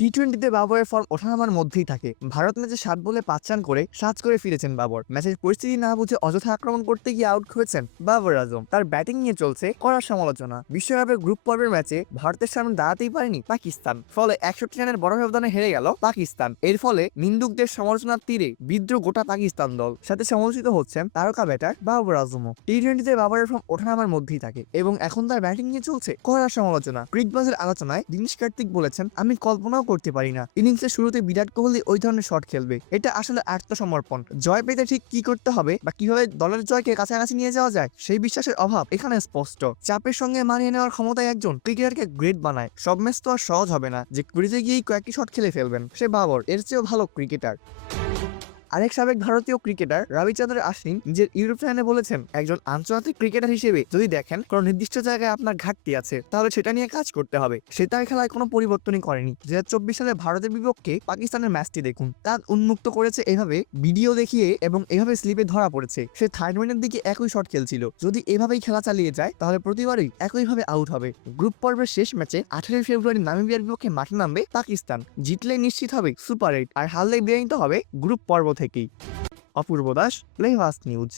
টি-20তে বাবরের ফর্ম ওঠানামার মধ্যেই থাকে। ভারত ম্যাচে 7 বলে 5 রান করে সাজ করে ফিরেছেন বাবর। ম্যাচের পরিস্থিতি না বুঝে অযথা আক্রমণ করতে গিয়ে আউট হয়েছেন বাবর আজম। তার ব্যাটিং নিয়ে চলছে কড়া সমালোচনা। বিশ্বকাপের গ্রুপ পর্বের ম্যাচে ভারতের সামনে দাঁড়াতেই পারেনি পাকিস্তান, ফলে 61 রানের বড় ব্যবধানে হেরে গেল পাকিস্তান। এর ফলে নিন্দুকদের সমালোচনার তীরে বিদ্রোহ গোটা পাকিস্তান দল। সাথে সমালোচিত হচ্ছেন তারকা ব্যাটার বাবর আজমও। টি-20তে বাবরের ফর্ম ওঠানামার মধ্যেই থাকে এবং এখন তার ব্যাটিং নিয়ে চলছে কড়া সমালোচনা। ক্রিকবাজের আলোচনায় দিনেশ কার্তিক বলেছেন, আমি কল্পনাও করতে পারি না ইনিংসের শুরুতে বিরাট কোহলি ওই ধরনের শট খেলবে। এটা আসলে আত্মসমর্পণ। জয় পেতে ঠিক কি করতে হবে বা কিভাবে দলের জয়কে কাছাকাছি নিয়ে যাওয়া যায় সেই বিশ্বাসের অভাব এখানে স্পষ্ট। চাপের সঙ্গে মানিয়ে নেওয়ার ক্ষমতায় একজন ক্রিকেটারকে গ্রেট বানায়। সব ম্যাচ তো আর সহজ হবে না যে ক্রিজে গিয়েই কয়েকটি শট খেলে ফেলবেন। সে বাবর এর চেয়েও ভালো ক্রিকেটার। আরেক সাবেক ভারতীয় ক্রিকেটার রবিচন্দ্রন আশ্বিন নিজের ইউটিউব চ্যানেলে বলেছেন, একজন আন্তর্জাতিক ক্রিকেটার হিসেবে যদি দেখেন কোনো নির্দিষ্ট জায়গায় আপনার ঘাটতি আছে তাহলে সেটা নিয়ে কাজ করতে হবে। সে তার খেলায় কোনো পরিবর্তনই করেনি। 2024 সালে ভারতের বিপক্ষে পাকিস্তানের ম্যাচটি দেখুন। তার উন্মুক্ত করেছে এভাবে ভিডিও দেখিয়ে এবং এভাবে স্লিপে ধরা পড়েছে। সে থার্ড মিনিটের দিকে একই শট খেলছিল। যদি এভাবেই খেলা চালিয়ে যায় তাহলে প্রতিবারই একইভাবে আউট হবে। গ্রুপ পর্বের শেষ ম্যাচে 18 ফেব্রুয়ারি নামিবিয়ার বিপক্ষে মাঠে নামবে পাকিস্তান। জিতলে নিশ্চিত হবে সুপার 8 আর হারলে বিদায়িত হবে গ্রুপ পর্ব থেকেই। অপূর্ব দাস, প্লে ফাস্ট নিউজ।